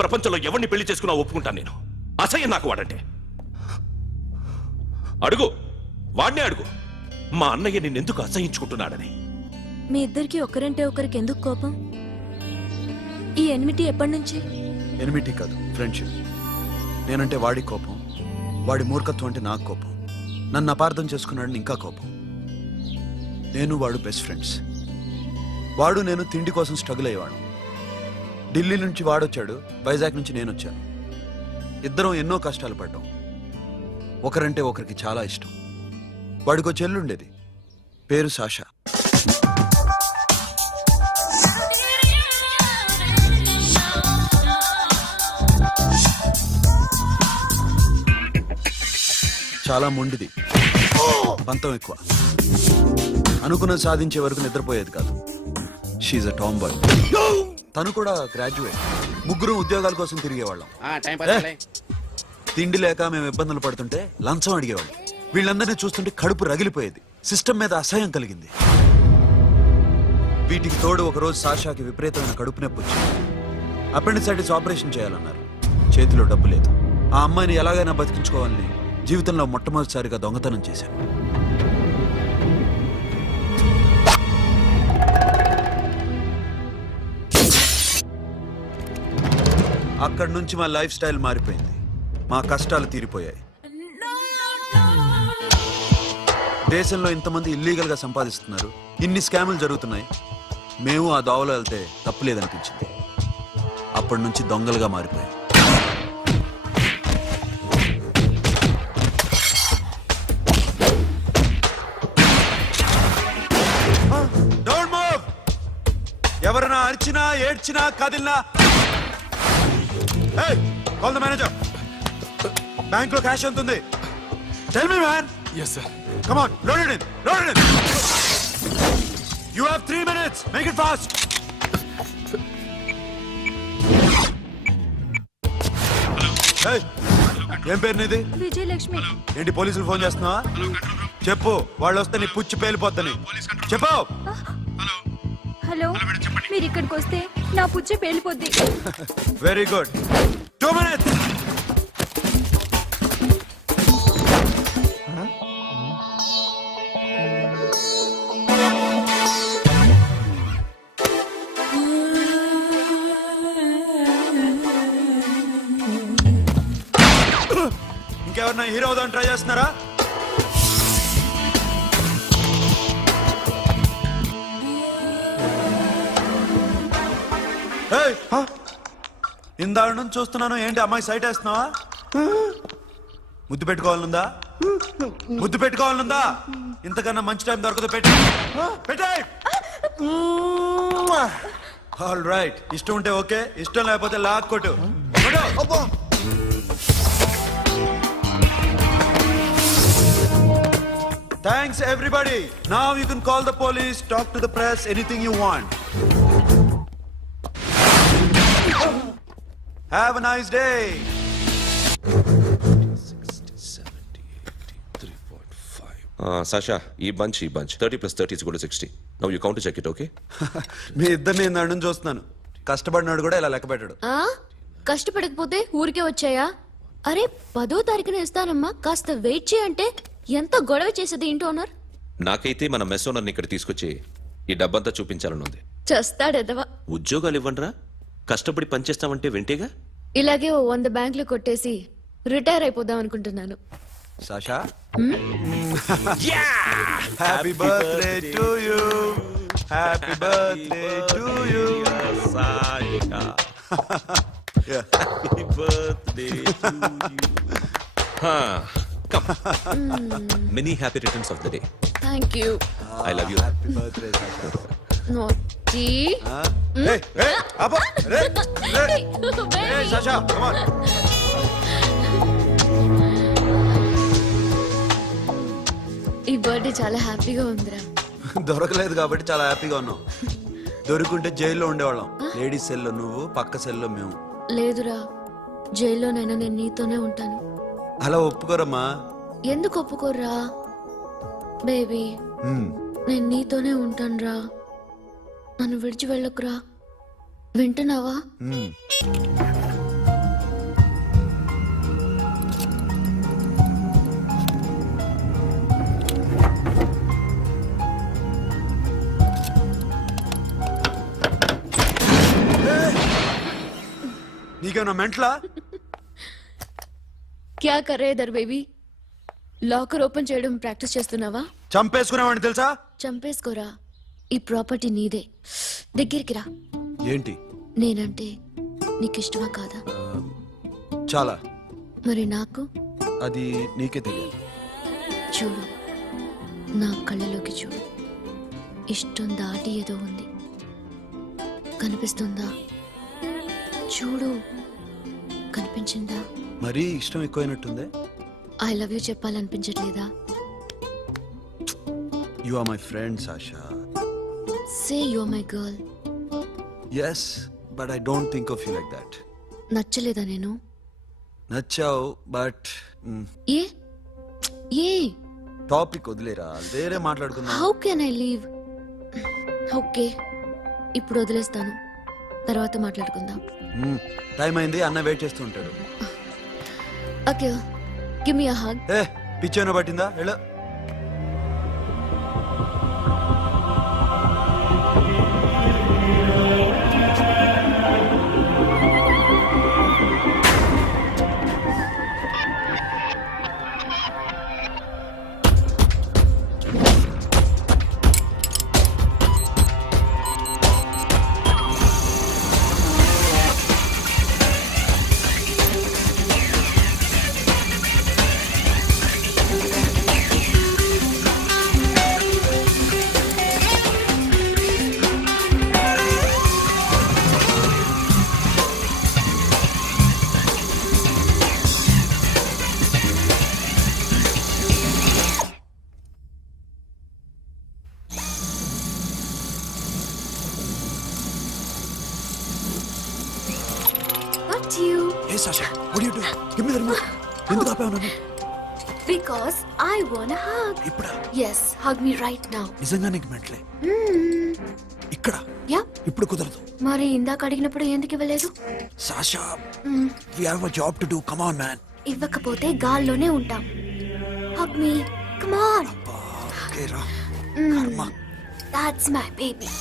ప్రపంచంలో ఎవరిని పెళ్లి చేసుకున్నా ఒప్పుకుంటాను నేను. అసహ్యం నాకు వాడంటే. అడుగు, వాడినే అడుగు, మా అన్నయ్య నిన్నెందుకు అసహించుకుంటున్నాడని. మీ ఇద్దరికి ఒకరంటే ఒకరికి ఎందుకు కోపం? ఈ ఎనిమిటీ ఎప్పటి నుంచి? ఎనిమిటీ కాదు, ఫ్రెండ్షిప్. నేనంటే వాడి కోపం, వాడి మూర్ఖత్వం అంటే నాకు కోపం. నన్ను అపార్థం చేసుకున్నాడని ఇంకా కోపం. నేను వాడు బెస్ట్ ఫ్రెండ్స్. వాడు నేను తిండి కోసం స్ట్రగుల్ అయ్యేవాడు. ఢిల్లీ నుంచి వాడొచ్చాడు, వైజాగ్ నుంచి నేను వచ్చాను. ఇద్దరం ఎన్నో కష్టాలు పడ్డాం. ఒకరంటే ఒకరికి చాలా ఇష్టం. వాడికో చెల్లుండేది, పేరు సాషా. చాలా మొండిది, పంతం ఎక్కువ. అనుకున్నది సాధించే వరకు నిద్రపోయేది కాదు. She a tomboy. తను కూడా గ్రాడ్యుయేట్. ముగ్గురు ఉద్యోగాల కోసం తిరిగేవాళ్ళం. తిండి లేక మేము ఇబ్బందులు పడుతుంటే లంచం అడిగేవాళ్ళం. వీళ్ళందరినీ చూస్తుంటే కడుపు రగిలిపోయేది. సిస్టమ్ మీద అసహ్యం కలిగింది. వీటికి తోడు ఒకరోజు సాషాకి విపరీతమైన కడుపు నొప్పి వచ్చింది. అపెండిసైటిస్ ఆపరేషన్ చేయాలన్నారు. చేతిలో డబ్బు లేదు. ఆ అమ్మాయిని ఎలాగైనా బతికించుకోవాలని జీవితంలో మొట్టమొదటిసారిగా దొంగతనం చేశాను. అక్కడి నుంచి మా లైఫ్ స్టైల్ మారిపోయింది. మా కష్టాలు తీరిపోయాయి. దేశంలో ఇంతమంది ఇల్లీగల్ గా సంపాదిస్తున్నారు, ఇన్ని స్కాములు జరుగుతున్నాయి. మేము ఆ దోవలో వెళ్తే తప్పులేదనిపించింది. అప్పటి నుంచి దొంగలుగా మారిపోయాయి. ఎవరైనా అరిచినా ఏడ్చినా కదిలినా కాల్ ద మేనేజర్. బ్యాంక్ లో క్యాష్ ఎంత ఉంది? Tell me man. yes sir. come on, load it in, load it in. you have 3 minutes, make it fast. hey, ఏం పేరు నీది? విజయలక్ష్మి. ఏంటి పోలీసులు ఫోన్ చేస్తున్నావా? చెప్పు, వాళ్ళు వస్తే నీ పుచ్చి పేలిపోద్దని చెప్పు. హలో, మీరు ఇక్కడికి వస్తే నా పుచ్చ పేలిపోద్ది. Very good. 2 minutes. ఇంకెవరన్నా హీరో అవుదాం ట్రై చేస్తున్నారా? ఇందాక నుంచి చూస్తున్నాను, ఏంటి అమ్మాయి సైట్ వేస్తున్నావా? ముద్దు పెట్టుకోవాలనుందా? ముద్దు పెట్టుకోవాలనుందా? ఇంతకన్నా మంచి టైం దొరకదు. పెట్టే. ఆల్ రైట్, ఇష్టం ఉంటే ఓకే, ఇష్టం లేకపోతే లాక్ కొట్టు. Thanks everybody. Now you can call the police, talk to the press, anything you want. Have a nice day. 'Sasha, ఈ bunch 30 + 30 = 60. Now you count to check it, okay? మీ ఇద్దరిని నన్ను చూస్తున్నాను. కష్టపడినాడు కూడా ఇలా లెక్క పెట్టాడు. కష్టపడకపోతే ఊరికే వచ్చాయా? అరే 10వ తారీఖున ఇస్తానమ్మా, కాస్త వెయిట్ చేయంటే ఎంత గొడవ చేసేది ఇంటి ఓనర్. నాకైతే మన మెస్ ఓనర్ని ఇక్కడ తీసుకొచ్చి ఈ డబ్బంతా చూపించాలని ఉంది. చేస్తాడెదవా. ఉద్యోగాలు ఇవ్వండిరా, కష్టపడి పనిచేస్తామంటే వింటేగా. ఇలాగే 100 బ్యాంకులు కొట్టేసి రిటైర్ అయిపోదాం అనుకుంటున్నాను. Sasha, happy birthday to you. Happy birthday to you Sasha. Happy birthday to you. Come. Many happy returns of the day. Thank you. I love you. Happy birthday Sasha. Naughty. Hey, Abba, hey, Sasha, come on. ఈ birthday చాలా హ్యాపీగా ఉందిరా. దొరకలేదు కాబట్టి చాలా హ్యాపీగా ఉన్నాం. దొరుకుంటే జైల్లో ఉండేవాళ్ళం. లేడీస్ సెల్లో నువ్వు, పక్క సెల్లో మేము. లేదురా, జైల్లోనైనా నేను నీతోనే ఉంటాను. అలా ఒప్పుకోరమ్మా. ఎందుకు ఒప్పుకోర్రా బేబీ? నేను నీతోనే ఉంటానురా. నన్ను విడిచి వెళ్ళకురా. వింటున్నావా? నీకేమన్నా మెంట్లా? క్యా కరే దర్ బేబీ? లాకర్ ఓపెన్ చేయడం ప్రాక్టీస్ చేస్తున్నావా? చంపేసుకునేవాడిని తెలుసా? చంపేసుకోరా, ఈ ప్రాపర్టీ నీదే. దగ్గరికి రా. ఏంటి? నేనంటే నీకు ఇష్టమా కాదా? చాలా. మరి నాకు? అది నీకే తెలియాలి. చూడు, నా కళ్ళలోకి చూడు. ఇష్టం దాటి ఏదో ఉంది, కనిపిస్తుందా? చూడు, కనిపించిందా? మరీ ఇష్టం ఎక్కువైనట్టుందే. ఐ లవ్ యూ చెప్పాలనిపించట్లేదా? You are my friend Sasha. Say you are my girl. Yes, but I don't think of you like that. నచ్చలేదా నేను? నచ్చావు, బట్ ఏ ఏ టాపిక్ వదిలేరా, వేరే మాట్లాడుకుందాం. How can I leave? Okay, ఇప్పుడు వదిలేస్తాను, తర్వాత మాట్లాడుకుందాం. టైం అయింది, అన్న వెయిట్ చేస్తూ ఉంటాడు. Okay, give me a hug. ఏ పిచ్చేనా పట్టిందా? వెళ్ళ. What you? ఏ Sasha, what are you doing? Give me the remote. ఎందుకు ఆపావు నన్ను? Because I want a hug. ఇప్పుడా? Yes, hug me right now. నిజంగా నీకు మెంట్లే? ఇక్కడ Yeah. ఇప్పుడు కుదరదు. మరి ఇందాక అడిగినప్పుడు ఎందుకు ఇవ్వలేదు? Sasha, we have a job to do. Come on, man. ఇవ్వకపోతే గాల్లోనే ఉంటాం. Hug me. Come on. Okay, రా. కర్మ. That's my baby.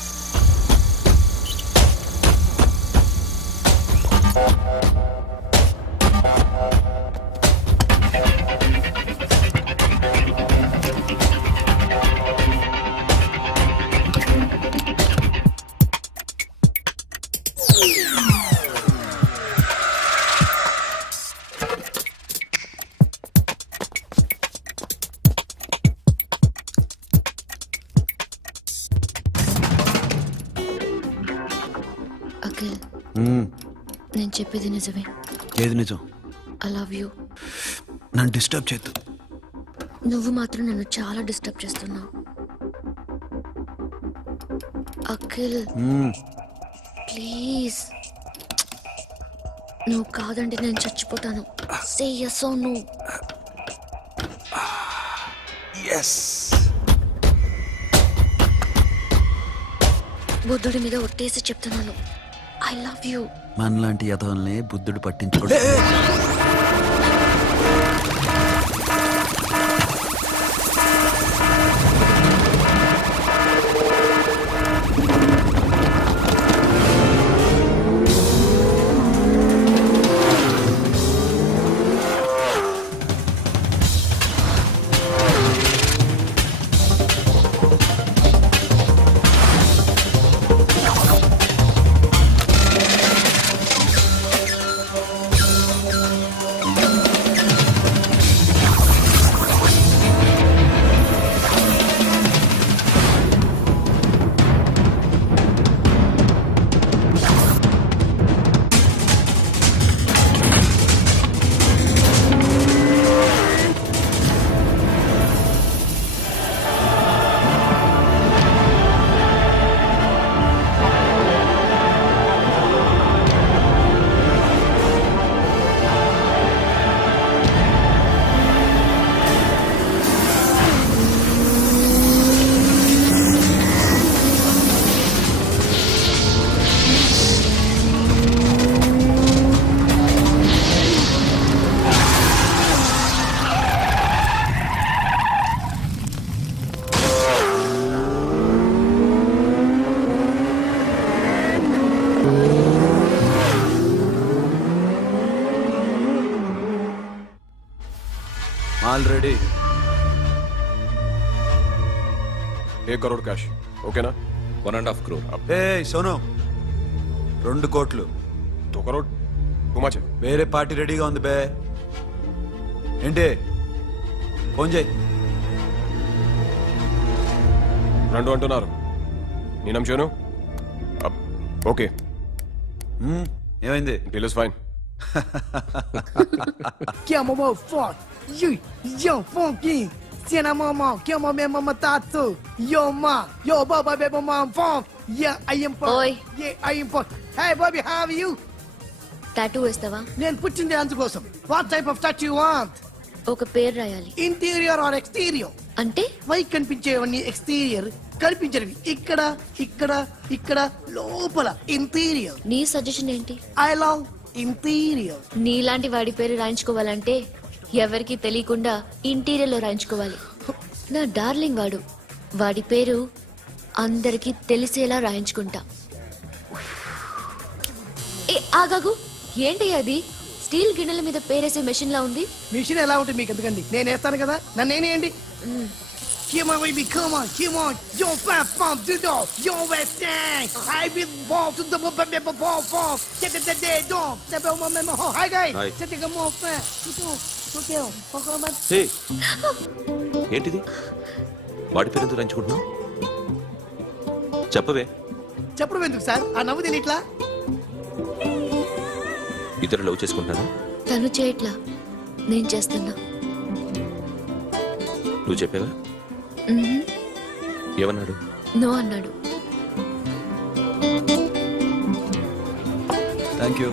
అఖిల్, నేను చెప్పేది నిజమే. ఏది నిజం? I love you. నన్ను డిస్టర్బ్ చేయొద్దు. నువ్వు మాత్రం నన్ను చాలా డిస్టర్బ్ చేస్తున్నావు. అఖిల్, ప్లీజ్. నువ్వు కాదంటే నేను చచ్చిపోతాను. సే yes or no. Yes. బుద్ధుడి మీద ఒట్టేసి చెప్తున్నాను. I love you. మనలాంటి యథవల్ని బుద్ధుడు పట్టించుకోడు. ఆల్రెడీ 1 करोड़ कैश ओकेना 1.5 crore. ఏ సోను 2 కోట్లు 2 करोड़ घुमाचे వేరే పార్టీ రెడీగా ఉంది బే ఏంటి ఫోన్ చేయి రెండు అంటున్నారు నేను నమ్మాను ఓకే ఏమైంది deal is fine Que mamãe forte, yo, funky. Se na mamãe, que mamãe mamãe tato, yo ma, yo baba baby mamãe funk. Yeah, I am funk. Oi. Yeah, I am funk. Hey Bobby, how are you? Tattoo వేస్తావా? నేను పుట్టింది అందుకోసం. What type of tattoo you want? ఒక పేరు రాయాలి. Interior or exterior? అంటే పై కనిపించేవన్నీ exterior, కనిపించేవి ఇక్కడ ఇక్కడ ఇక్కడ లోపల ఇంటీరియర్. నీ సజెషన్ ఏంటి? I love interior. నీలాంటి వాడి పేరు రాయించుకోవాలంటే ఎవరికి తెలియకుండా ఇంటీరియర్ లో రాయించుకోవాలి. నా డార్లింగ్ వాడు, వాడి పేరు అందరికి తెలిసేలా రాయించుకుంటా. ఏ ఆగాగు, ఏంటి అది? స్టీల్ గిన్నెల మీద పేరేసే మెషిన్ లా ఉంది. మిషన్ ఎలా ఉంటుంది మీకు ఎందుకండి? నేను వేస్తాను కదా, నన్ను నేనేయండి. Come on, baby, come on, come on. Yo, fat pump, do do. Yo, West End. I will ball to the ball, ball. Get the day, dog. The bell, my Hi, guys. Hi. Set the more fat. Go, go. హే ఏంటిది వాడి పేరు ఎందుకు రంచుకుంటున్నావు చెప్పవే చెప్పడం ఎందుకు sir? ఆ నవ్వు తెలియట్లా? ఇద్దరు లవ్ చేసుకుంటున్నాను తను చేయట్లా, నేను చేస్తున్నా. నువ్వు చెప్పావా ఏమన్నాడు నో అన్నాడు. Thank you.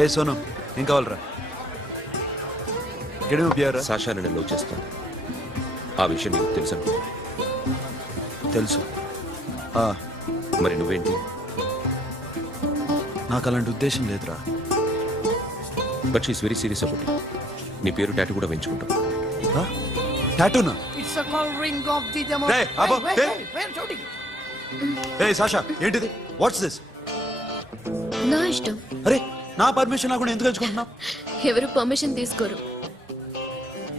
ఏ సోను ఏం కావాలరా? కెడమ పియారా? సాషా నేను లవ్ చేస్తాను. ఆ విషయం నీకు తెలుసు అనుకో. తెలుసు. మరి నువ్వేంటి? నాకు అలాంటి ఉద్దేశం లేదురా. But she's very serious about it. నీ పేరు టాటూ కూడా పెంచుకుంటాం. టాటూనా? It's a call ring of the demo. Hey, Abba, hey. Where shooting? ఏ సాషా ఏంటిది? What's this? నా ఇష్టం. అరే నా పర్మిషన్ లేకుండా ఎందుకు ఎంచుకుంటున్నావు? ఎవరు పర్మిషన్ తీసుకోరు.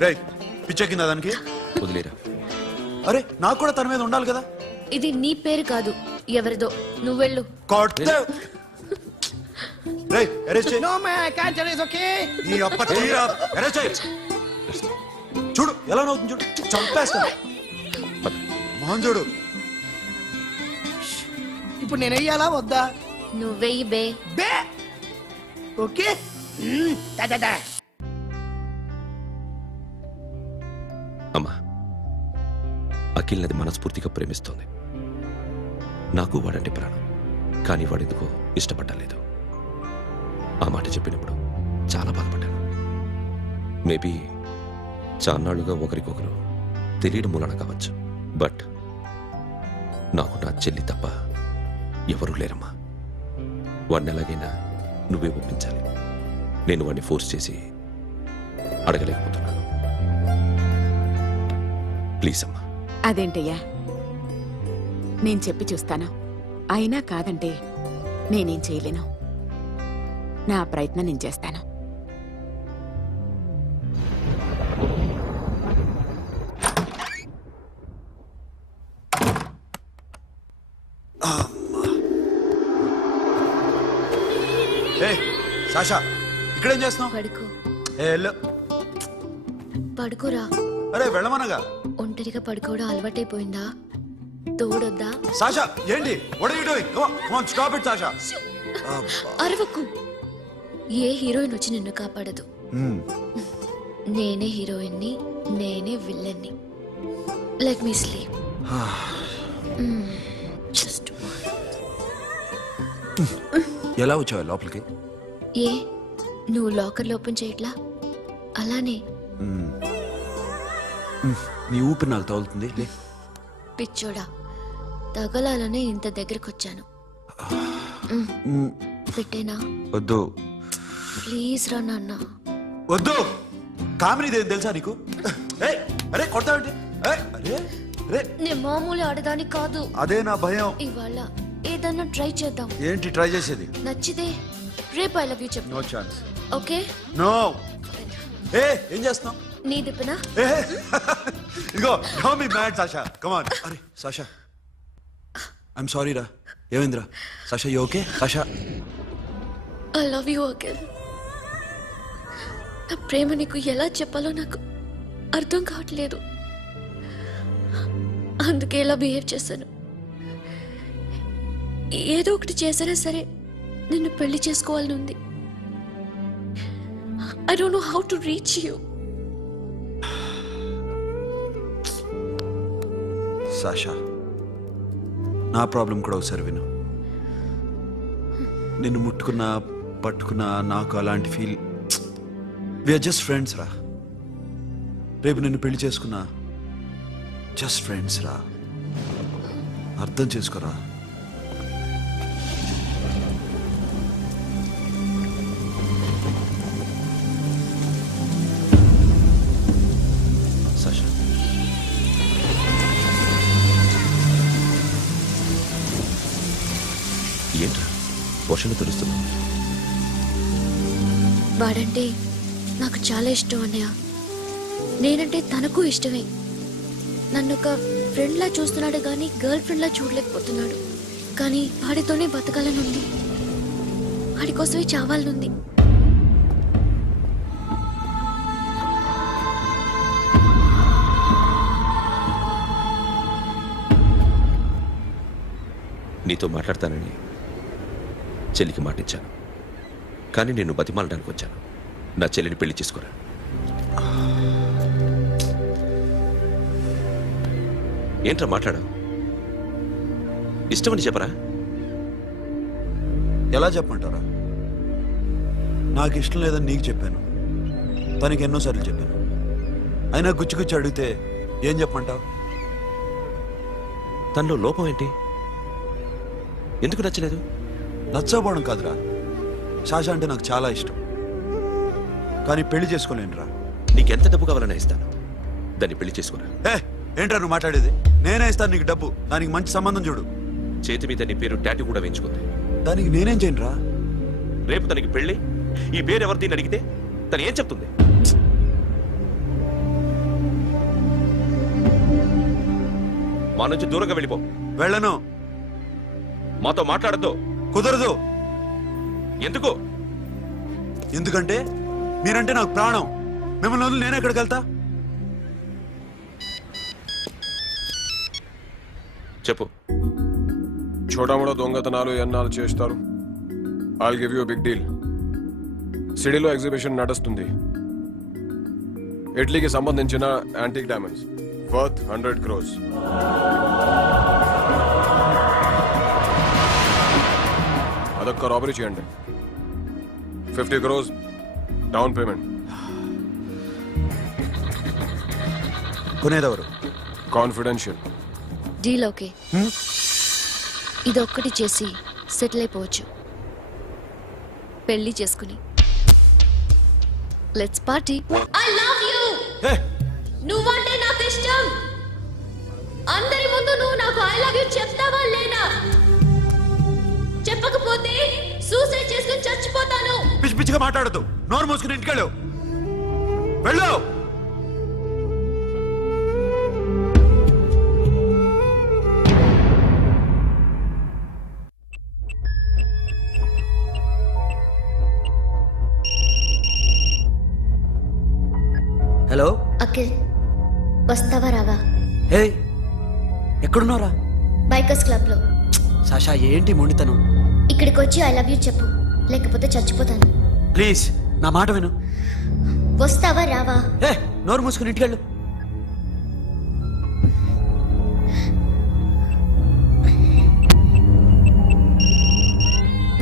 రే పిచ్చెక్కిందా దానికి? వదిలేరా. అరే నాకు కూడా తన మీద ఉండాలి కదా. ఇది నీ పేరు కాదు, ఎవరిదో. నువ్వెళ్ళు. రే అరెస్ట్ చేయి. No man, I can't tell it's okay. ఈ అప్ప తీరా అరెస్ట్ చేయి. చూడు ఎలా నవ్వుతుంది చూడు. చంపేస్తా. మోహన్ చూడు. ఇప్పుడు నేను వెయ్యాలా వద్దా? నువ్వెయ్యి బే. బే ఓకే. Da. అమ్మా అఖిల్ నది మనస్ఫూర్తిగా ప్రేమిస్తోంది. నాకు వాడంటే ప్రాణం. కానీ వాడెందుకో ఇష్టపడలేదు. ఆ మాట చెప్పినప్పుడు చాలా బాధపడ్డాను. మేబీ చాన్నాళ్ళుగా ఒకరికొకరు తెలియడం మూలన కావచ్చు. బట్ నాకు నా చెల్లి తప్ప ఎవరూ లేరమ్మా. వాడిని ఎలాగైనా నువ్వే ఒప్పించాలి. నేను వాడిని ఫోర్స్ చేసి అడగలేకపోతున్నాను. ప్లీజ్ అమ్మా. అదేంటయ్యా, నేను చెప్పి చూస్తాను. అయినా కాదంటే నేనేం చేయలేను. నా ప్రయత్నం నేను చేస్తాను. ఏ సాషా ఇక్కడేం చేస్తున్నావు? పడుకో. ఏ వెళ్ళు. పడుకోరా. అరే వెళ్ళమనగా. ఒంటరిగా పడుకోవడం అలవాటైపోయిందా? తోడొద్దా? సాషా ఏంటి? What are you doing? Come on stop it Sasha. అరవకు. ఏ హీరోయిన్ వచ్చి నిన్ను కాపాడదు. నేనే హీరోయిన్ని, నేనే విల్లన్ని. Let me sleep. జస్ట్ ఎలా వచ్చావు లోపలికి? ఏ నువ్వు లాకర్లో ఓపెన్ చేయట్లా? అలానే. నీ ఊపిరి నాకు తగులుతుంది. లే. పిచ్చోడా, తగలాలనే ఇంత దగ్గరకొచ్చాను. పెట్టేనా? వద్దు. ప్లీజ్ రా నాన్న. వద్దు. కామెడీ తెలుసా నీకు? ఏయ్, అరే కొడతావేంటి? ఏయ్, అరే అరే నే మామూలు ఆడదాని కాదు. అదే నా భయం. ఇవాళ ఏదన్నా ట్రై చేద్దాం. ఏంటి ట్రై చేసేది? నచ్చితే రేపు ఐ లవ్ యూ చెప్పు. No chance. ఓకే? నో. ఏ ఏం చేస్తున్నావు? నీ దిప్పునా ఇదిగో don't be mad Sasha come on అరే సాషా ఐఎమ్ సారీ రా ఏమైందిరా Sasha you okay Sasha I love you Akhil. నా ప్రేమ నీకు ఎలా చెప్పాలో నాకు అర్థం కావట్లేదు. అందుకే ఇలా బిహేవ్ చేశాను. ఏదో ఒకటి చేసినా సరే నిన్ను పెళ్లి చేసుకోవాలని ఉంది. I don't know how to reach you. Sasha నా ప్రాబ్లం కూడా ఒకసారి విను. నిన్ను ముట్టుకున్నా పట్టుకున్నా నాకు అలాంటి ఫీల్ వీఆర్ జస్ట్ ఫ్రెండ్స్ రా. రేపు నిన్ను పెళ్లి చేసుకున్నా జస్ట్ ఫ్రెండ్స్ రా. అర్థం చేసుకోరా. సాషా ఏంట్రా వర్షంలో తెలుస్తున్నా? వాడంటే నాకు చాలా ఇష్టం అన్నయ్య. నేనంటే తనకు ఇష్టమే. నన్ను ఒక ఫ్రెండ్లా చూస్తున్నాడు కానీ గర్ల్ ఫ్రెండ్లా చూడలేకపోతున్నాడు. కానీ వాడితోనే బతకాలని ఉంది. వాడి కోసమే చావాలనుంది. నీతో మాట్లాడతానని చెల్లికి మాటిచ్చాను, కానీ నేను బతిమాలడానికి వచ్చాను. నా చెల్లిని పెళ్లి చేసుకోరా. ఏంట్రా మాట్లాడావు? ఇష్టమని చెప్పరా? ఎలా చెప్పమంటారా? నాకు ఇష్టం లేదని నీకు చెప్పాను, తనకి ఎన్నోసార్లు చెప్పాను. అయినా గుచ్చి అడిగితే ఏం చెప్పమంటావు? తనలో లోపం ఏంటి? ఎందుకు నచ్చలేదు? నచ్చకపోవడం కాదురా, సాషా అంటే నాకు చాలా ఇష్టం, కానీ పెళ్లి చేసుకోలేనురా. నీకెంత డబ్బు కావాలన్నా ఇస్తాను, దాన్ని పెళ్లి చేసుకోరా. ఏంట్రా నువ్వు మాట్లాడేది? నేనే ఇస్తాను నీకు డబ్బు, దానికి మంచి సంబంధం చూడు. చేతి మీద నీ పేరు టాటూ కూడా వేయించుకుంది. దానికి నేనేం చేయనురా? రేపు తనకి పెళ్లి, ఈ పేరు ఎవరిని అడిగితే తను ఏం చెప్తుంది? మా నుంచి దూరంగా వెళ్ళిపో. వెళ్ళను. మాతో మాట్లాడద్దు. కుదరదు. ఎందుకు? ఎందుకంటే మీరంటే నాకు ప్రాణం. మిమ్మల్ని వదిలి నేను ఎక్కడికి వెళ్తా? చెప్పు. చోటామోటా దొంగతనాలు ఎన్నాళ్ళు చేస్తారు? I'll give you big deal. సిటీలో ఎగ్జిబిషన్ నడుస్తుంది. ఇటలీకి సంబంధించిన యాంటిక్ డైమండ్స్ వర్త్ 100 crores. అదొక్క రాబరీ చేయండి. 50 crores డౌన్ పేమెంట్. కొనేదెవరు? కాన్ఫిడెన్షియల్. Deal okay. ఇదొక్కటి చేసి సెటిల్ అయిపోవచ్చు. పెళ్లి చేసుకుని let's party. I love you. నువ్వంటే నాకు ఇష్టం. అందరి ముందు నువ్వు నాకు ఐ లవ్ యు చెప్తావా లేదా? చెప్పకపోతే సూసైడ్ చేసుకుని చచ్చిపోతాను. పిచ్చి పిచ్చిగా మాట్లాడద్దు. నోరు మూసుకుని ఇంటికెళ్ళు. వెళ్ళు. హలో అఖిల్, వస్తావా రావా? హే, ఎక్కడున్నారా? బైకర్స్ క్లబ్ లో. సాషా ఏంటి మొండితనం? ఇక్కడికి వచ్చి ఐ లవ్ యూ చెప్పు, లేకపోతే చచ్చిపోతాను. ప్లీజ్ నా మాట విను. వస్తావా రావా? హే, నోరు మూసుకుని ఇంటికెళ్ళు.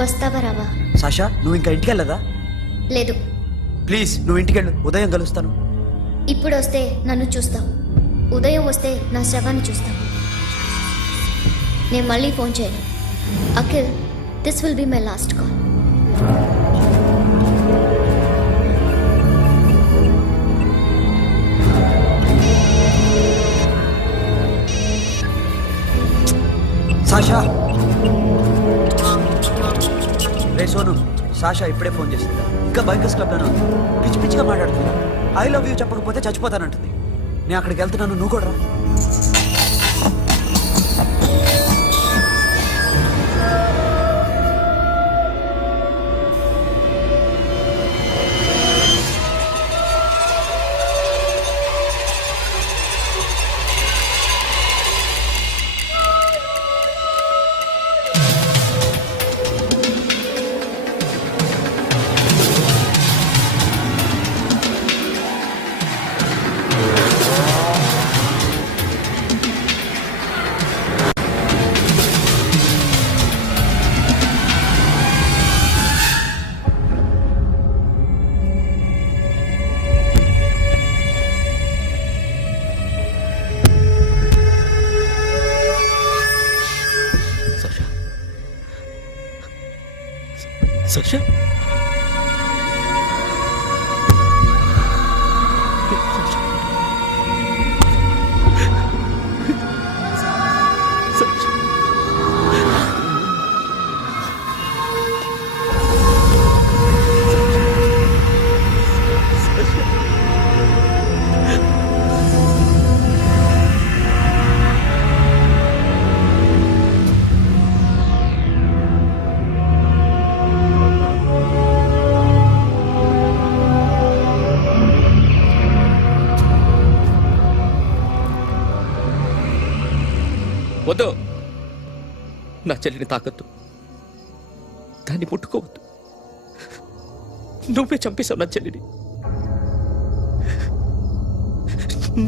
వస్తావా రావా? సాషా నువ్వు ఇంకా ఇంటికెళ్ళదా? లేదు. ప్లీజ్ నువ్వు ఇంటికెళ్ళు, ఉదయం కలుస్తాను. ఇప్పుడు వస్తే నన్ను చూస్తావు, ఉదయం వస్తే నా శవాన్ని చూస్తావు. నేను మళ్ళీ ఫోన్ చేయను. Akhil, this will be my last call. Sasha, ray Sonu, Sasha ఇప్పుడే ఫోన్ చేసింది. ఇంకా బైకర్స్ క్లబ్లోనే ఉంది. పిచ్చి పిచ్చిగా మాట్లాడుతుంది. ఐ లవ్ యూ చెప్పకపోతే చచ్చిపోతానంటుంది. నేను అక్కడికి వెళ్తున్నాను, నువ్వు కూడా రా. సోషా సోషా వద్దు, నా చెల్లిని తాకద్దు, దాన్ని ముట్టుకోవద్దు. నువ్వే చంపేశావు నా చెల్లిని.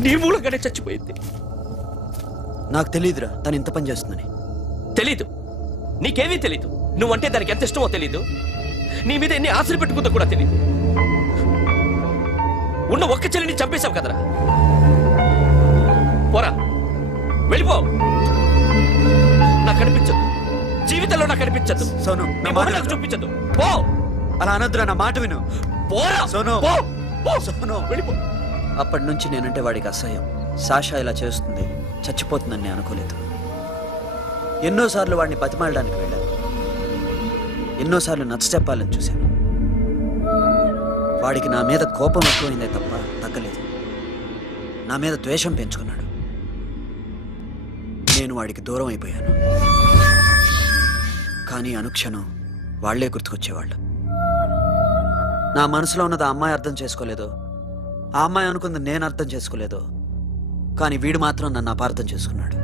నీ మూలంగానే చచ్చిపోయింది. నాకు తెలియదురా తను ఇంత పని చేస్తుందని. తెలీదు, నీకేమీ తెలీదు. నువ్వంటే దానికి ఎంత ఇష్టమో తెలీదు. నీ మీద ఎన్ని ఆశలు పెట్టుకుందో కూడా తెలీదు. ఉన్న ఒక్క చెల్లిని చంపేశావు కదరా. పోరా, వెళ్ళిపో. నాకు కనిపించదు, జీవితంలో నాకు కనిపించదు. సోను, నీ నా మొహం మాట నాకు విను. చూపించదు. పో, అలా అనొద్దురా, నా మాట విను. పోరా. సోను. పో, పో. సోను. వెళ్ళిపో. అప్పటి నుంచి నేనంటే వాడికి అసహ్యం. సాషా ఇలా చేస్తుంది, చచ్చిపోతుందని నేను అనుకోలేదు. ఎన్నోసార్లు వాడిని బతిమాలడానికి వెళ్ళాను. ఎన్నోసార్లు నచ్చ చెప్పాలని చూశాను. వాడికి నా మీద కోపం ఎక్కువైందే తప్ప తగ్గలేదు. నా మీద ద్వేషం పెంచుకున్నాడు. నేను వాడికి దూరం అయిపోయాను. కానీ అనుక్షణం వాళ్లే గుర్తుకొచ్చేవాళ్ళు. నా మనసులో ఉన్నది ఆ అమ్మాయి అర్థం చేసుకోలేదో, ఆ అమ్మాయి అనుకుంది నేను అర్థం చేసుకోలేదో, కానీ వీడు మాత్రం నన్ను అపార్థం చేసుకున్నాడు.